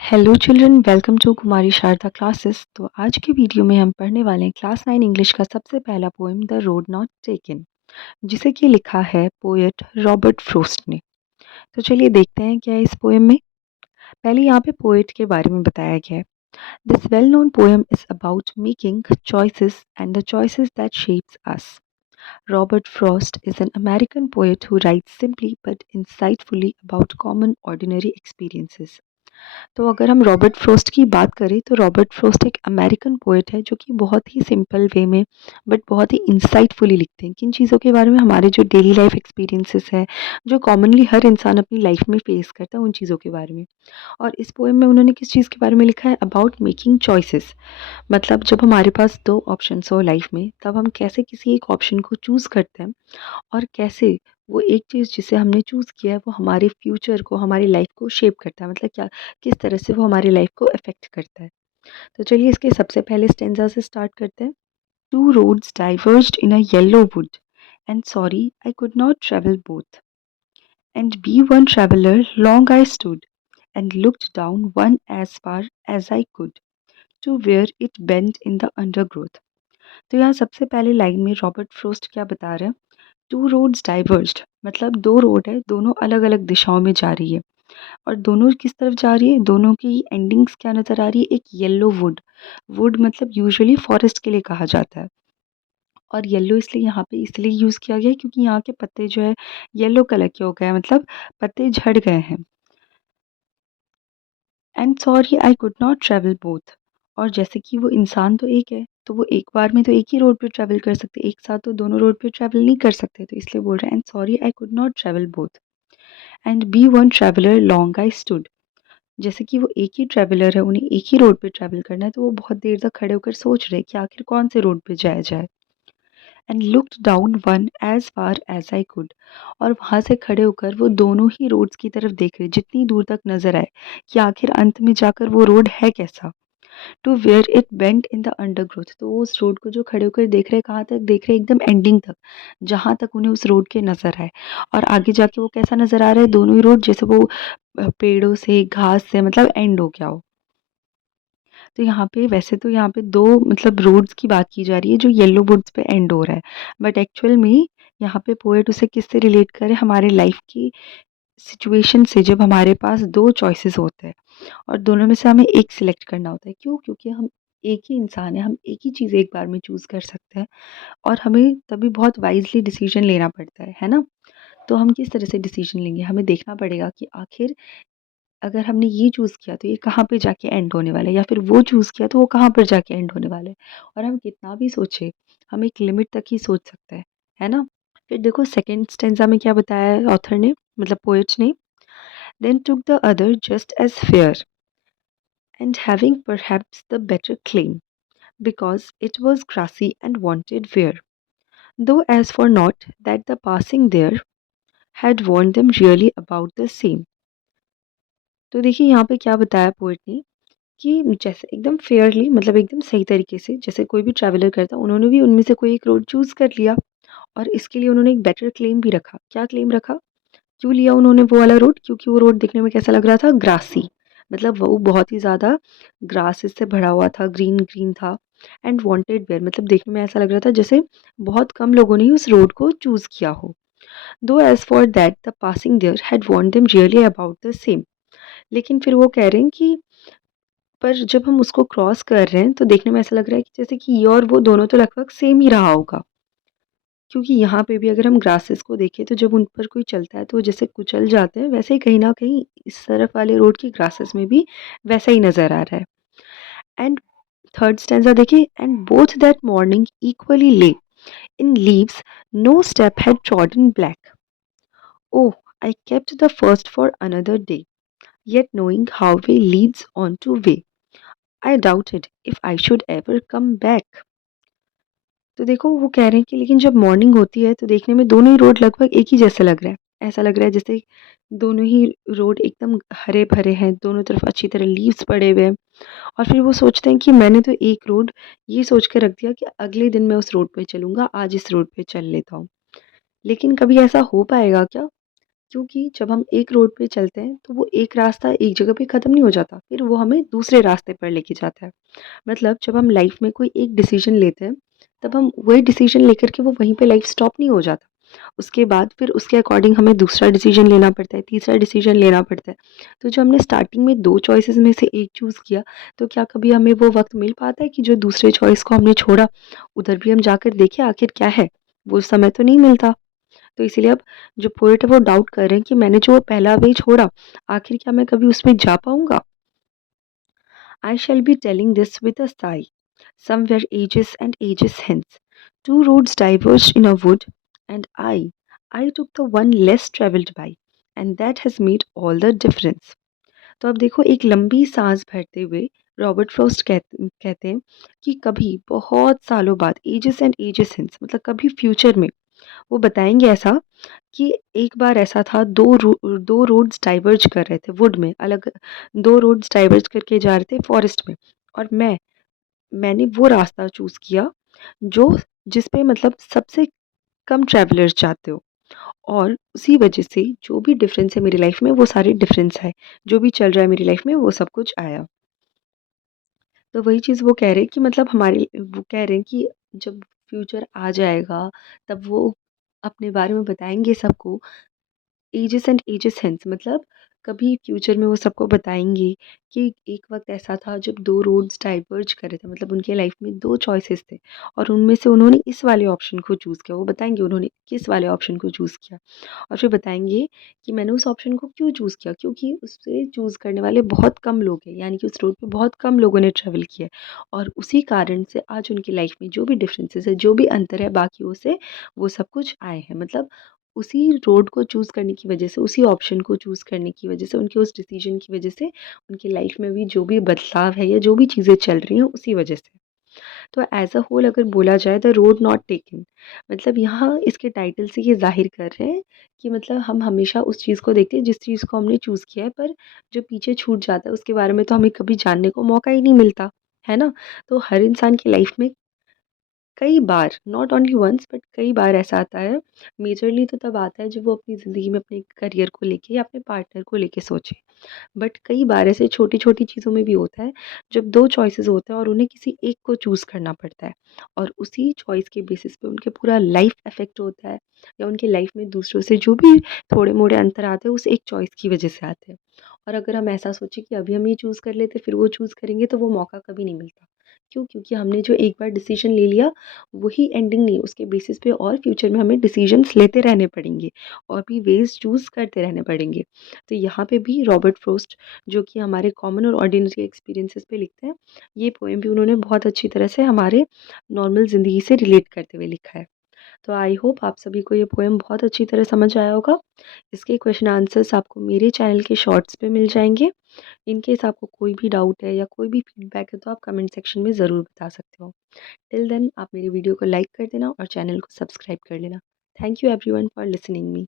Hello children, welcome to Kumari Sharda classes. तो आज की वीडियो में हम पढ़ने वाले हैं क्लास 9 इंग्लिश का सबसे पहला poem the road not taken, जिसे कि लिखा है पोएट रॉबर्ट फ्रोस्ट ने। तो चलिए देखते हैं क्या है इस पोएम में। पहले यहाँ पे पोएट के बारे में बताया गया है। This well known poem is about making choices and the choices that shapes us. Robert Frost is an American poet who writes simply but insightfully about common ordinary experiences. तो अगर हम रॉबर्ट फ्रोस्ट की बात करें तो Robert frost एक American poet है जो कि बहुत ही सिंपल वे में बट बहुत ही इंसाइटफुली लिखते हैं किन चीज़ों के बारे में, हमारे जो डेली लाइफ एक्सपीरियंसेस है जो कॉमनली हर इंसान अपनी लाइफ में फेस करता है उन चीज़ों के बारे में। और इस पोएम में उन्होंने किस चीज़ के बारे में लिखा है? About making choices. मतलब जब हमारे पास दो ऑप्शंस हो लाइफ में तब हम कैसे किसी एक ऑप्शन को चूज़ करते हैं और कैसे वो एक चीज़ जिसे हमने चूज़ किया है वो हमारे फ्यूचर को, हमारी लाइफ को शेप करता है। मतलब क्या, किस तरह से वो हमारी लाइफ को अफेक्ट करता है। तो चलिए इसके सबसे पहले स्टेंजा से स्टार्ट करते हैं। Two roads diverged in a yellow wood and sorry I could not travel both and be one traveller long I stood and looked down one as far as I could to where it bend in the undergrowth. तो यहाँ सबसे पहले line में Robert frost क्या बता रहे हैं? Two roads डाइवर्ज्ड मतलब दो रोड है, दोनों अलग अलग दिशाओं में जा रही है। और दोनों किस तरफ जा रही है? दोनों की एंडिंग्स क्या नज़र आ रही है? एक येलो वुड। वुड मतलब यूजुअली फॉरेस्ट के लिए कहा जाता है। और येलो इसलिए यहाँ पे इसलिए यूज़ किया गया है क्योंकि यहाँ के पत्ते जो है येलो कलर के हो गए हैं, मतलब पत्ते झड़ गए हैं। And sorry I could not travel both. और जैसे कि वो इंसान तो एक है तो वो एक बार में तो एक ही रोड पे ट्रैवल कर सकते, एक साथ तो दोनों रोड पे ट्रैवल नहीं कर सकते, तो इसलिए बोल रहे हैं and sorry I could not travel both and be one traveller long I stood. जैसे कि वो एक ही ट्रैवलर है, उन्हें एक ही रोड पे ट्रैवल करना है, तो वो बहुत देर तक खड़े होकर सोच रहे हैं कि आखिर कौन से रोड पे जाया जाए। And looked down one as far as I could. और वहाँ से खड़े होकर वो दोनों ही रोड्स की तरफ देख रहे, जितनी दूर तक नजर आए कि आखिर अंत में जाकर वो रोड है कैसा। To where it bent in the undergrowth, तो वो उस रोड को जो खड़े होकर देख रहे, कहाँ तक देख रहे? एकदम एंडिंग तक, जहाँ तक उन्हें उस रोड के नजर आए। और आगे जाके वो कैसा नजर आ रहा है? दोनों ही रोड जैसे वो पेड़ों से, घास से मतलब एंड हो गया हो। तो यहाँ पे वैसे तो यहाँ पे दो मतलब रोड्स की बात की जा रही है जो येलो वुड्स पे एंड हो रहा है, बट एक्चुअल में यहाँ पे पोएट उसे किससे रिलेट करे? हमारे लाइफ की सिचुएशन से, जब हमारे पास दो चॉइसेस होते हैं और दोनों में से हमें एक सिलेक्ट करना होता है। क्यों? क्योंकि हम एक ही इंसान है, हम एक ही चीज़ एक बार में चूज़ कर सकते हैं और हमें तभी बहुत वाइज़ली डिसीजन लेना पड़ता है ना? तो हम किस तरह से डिसीजन लेंगे? हमें देखना पड़ेगा कि आखिर अगर हमने ये चूज़ किया तो ये कहाँ पे जाके एंड होने वाला है, या फिर वो चूज़ किया तो वो कहाँ पर जाके एंड होने वाला है। और हम कितना भी सोचें, हम एक लिमिट तक ही सोच सकते हैं, है ना? फिर देखो सेकंड स्टेंज़ा में क्या बताया है ऑथर ने, मतलब पोएट ने। Then took the other just as fair and having perhaps the better claim, because it was grassy and wanted wear. Though as for not that the passing there had warned them really about the same. तो देखिए यहाँ पे क्या बताया poet ने कि जैसे एकदम फेयरली, मतलब एकदम सही तरीके से जैसे कोई भी ट्रैवलर करता, उन्होंने भी उनमें से कोई एक रोड चूज़ कर लिया और इसके लिए उन्होंने एक बेटर क्लेम भी रखा। क्या क्लेम रखा? क्यों लिया उन्होंने वो वाला रोड? क्योंकि वो रोड दिखने में कैसा लग रहा था? ग्रासी। मतलब वो बहुत ही ज़्यादा ग्रासेस से भरा हुआ था, ग्रीन ग्रीन था। एंड वांटेड वेयर मतलब देखने में ऐसा लग रहा था जैसे बहुत कम लोगों ने ही उस रोड को चूज़ किया हो। Though as for that the passing there had worn them really about the same. लेकिन फिर वो कह रहे हैं कि पर जब हम उसको क्रॉस कर रहे हैं तो देखने में ऐसा लग रहा है कि जैसे कि ये और वो दोनों तो लगभग सेम ही रहा होगा। क्योंकि यहाँ पे भी अगर हम ग्रासेस को देखें तो जब उन पर कोई चलता है तो वो जैसे कुचल जाते हैं, वैसे ही कहीं न कहीं इस तरफ वाले रोड की ग्रासेस में भी वैसा ही नज़र आ रहा है। एंड थर्ड स्टैन्ज़ा देखिए, and both that morning equally lay in leaves no step had trodden black. Oh! I kept the first for another day, yet knowing how way leads on to way, I doubted if I should ever come back. तो देखो वो कह रहे हैं कि लेकिन जब morning होती है तो देखने में दोनों ही रोड लगभग एक ही जैसा लग रहा है। ऐसा लग रहा है जैसे दोनों ही रोड एकदम हरे-भरे हैं, दोनों तरफ अच्छी तरह लीव्स पड़े हुए हैं। और फिर वो सोचते हैं कि मैंने तो एक रोड ये सोच के रख दिया कि अगले दिन मैं उस रोड पे चलूँगा, आज इस रोड पे चल लेता हूँ। लेकिन कभी ऐसा हो पाएगा क्या? क्योंकि जब हम एक रोड पे चलते हैं तो वो एक रास्ता एक जगह पे ख़त्म नहीं हो जाता, फिर वो हमें दूसरे रास्ते पर लेके जाता है। मतलब जब हम लाइफ़ में कोई एक डिसीज़न लेते हैं, तब हम वही डिसीज़न लेकर के वो वहीं पे लाइफ़ स्टॉप नहीं हो जाता। उसके बाद फिर उसके अकॉर्डिंग हमें दूसरा डिसीज़न लेना पड़ता है, तीसरा डिसीज़न लेना पड़ता है। तो जो हमने स्टार्टिंग में 2 चॉइसेस में से एक चूज़ किया, तो क्या कभी हमें वो वक़्त मिल पाता है कि जो दूसरे चॉइस को हमने छोड़ा, उधर भी हम जाकर देखें आखिर क्या है? वो समय तो नहीं मिलता। तो इसीलिए अब जो पोएट है वो डाउट कर रहे हैं कि मैंने जो पहला वे छोड़ा, आखिर क्या मैं कभी उसमें जा पाऊँगा? I shall be telling this with a sigh. Somewhere ages and ages hence, two roads diverged in a wood, and I took the one less travelled by, and that has made all the difference. तो अब देखो एक लंबी सांस भरते हुए Robert Frost कहते हैं कि कभी बहुत सालों बाद एजेस एंड एजेस हिंस मतलब कभी फ्यूचर में वो बताएंगे ऐसा कि एक बार ऐसा था दो रोड्स डाइवर्ज कर रहे थे वुड में अलग दो रोड्स डाइवर्ज करके जा रहे थे फॉरेस्ट में और मैंने वो रास्ता चूज़ किया जो जिस पे मतलब सबसे कम ट्रैवलर्स जाते हो और उसी वजह से जो भी डिफरेंस है मेरी लाइफ में वो सारे डिफरेंस है जो भी चल रहा है मेरी लाइफ में वो सब कुछ आया। तो वही चीज़ वो कह रहे हैं कि मतलब हमारे वो कह रहे हैं कि जब फ्यूचर आ जाएगा तब वो अपने बारे में बताएँगे सबको एजेस एंड एजेस हेंस मतलब कभी फ्यूचर में वो सबको बताएँगे कि एक वक़्त ऐसा था जब 2 रोड्स डाइवर्ज कर रहे थे मतलब उनके लाइफ में 2 चॉइसेस थे और उनमें से उन्होंने इस वाले ऑप्शन को चूज़ किया। वो बताएँगे उन्होंने किस वाले ऑप्शन को चूज़ किया और फिर बताएँगे कि मैंने उस ऑप्शन को क्यों चूज़ किया क्योंकि उसे चूज़ करने वाले बहुत कम लोग हैं, यानी कि उस रोड पे बहुत कम लोगों ने ट्रैवल किया है और उसी कारण से आज उनकी लाइफ में जो भी डिफरेंसेस है, जो भी अंतर है बाकियों से, वो सब कुछ आए हैं। मतलब उसी रोड को चूज़ करने की वजह से, उसी ऑप्शन को चूज़ करने की वजह से, उनके उस डिसीज़न की वजह से, उनकी लाइफ में भी जो भी बदलाव है या जो भी चीज़ें चल रही हैं, उसी वजह से। तो एज़ अ होल अगर बोला जाए द रोड नॉट टेकन मतलब यहाँ इसके टाइटल से ये ज़ाहिर कर रहे हैं कि मतलब हम हमेशा उस चीज़ को देखते हैं जिस चीज़ को हमने चूज़ किया है, पर जो पीछे छूट जाता है उसके बारे में तो हमें कभी जानने को मौका ही नहीं मिलता, है ना? तो हर इंसान की लाइफ में कई बार नॉट ओनली वन्स बट कई बार ऐसा आता है, मेजरली तो तब आता है जब वो अपनी ज़िंदगी में अपने करियर को लेके या अपने पार्टनर को लेके सोचे। बट कई बार ऐसे छोटी-छोटी चीज़ों में भी होता है, जब 2 चॉइसेस होते हैं और उन्हें किसी एक को चूज़ करना पड़ता है और उसी चॉइस के बेसिस पे उनके पूरा लाइफ़ अफ़ेक्ट होता है या उनकी लाइफ़ में दूसरों से जो भी थोड़े-मोड़े अंतर आते हैं, उस एक चॉइस की वज़ह से आते हैं। और अगर हम ऐसा सोचें कि अभी हम ये चूज़ कर लेते, फिर वो चूज़ करेंगे, तो वो मौका कभी नहीं मिलता। क्यों? क्योंकि हमने जो एक बार डिसीज़न ले लिया, वही एंडिंग नहीं, उसके बेसिस पे और फ्यूचर में हमें डिसीज़न्स लेते रहने पड़ेंगे और भी वेज़ चूज़ करते रहने पड़ेंगे। तो यहाँ पे भी रॉबर्ट फ्रॉस्ट जो कि हमारे कॉमन और ऑर्डिनरी एक्सपीरियंसेस पे लिखते हैं, ये पोएम भी उन्होंने बहुत अच्छी तरह से हमारे नॉर्मल ज़िंदगी से रिलेट करते हुए लिखा है। तो आई होप आप सभी को ये पोएम बहुत अच्छी तरह समझ आया होगा। इसके क्वेश्चन आंसर्स आपको मेरे चैनल के शॉर्ट्स पे मिल जाएँगे। इन केस आपको कोई भी डाउट है या कोई भी फीडबैक है तो आप कमेंट सेक्शन में ज़रूर बता सकते हो। टिल देन आप मेरी वीडियो को लाइक कर देना और चैनल को सब्सक्राइब कर लेना। Thank you everyone for listening me.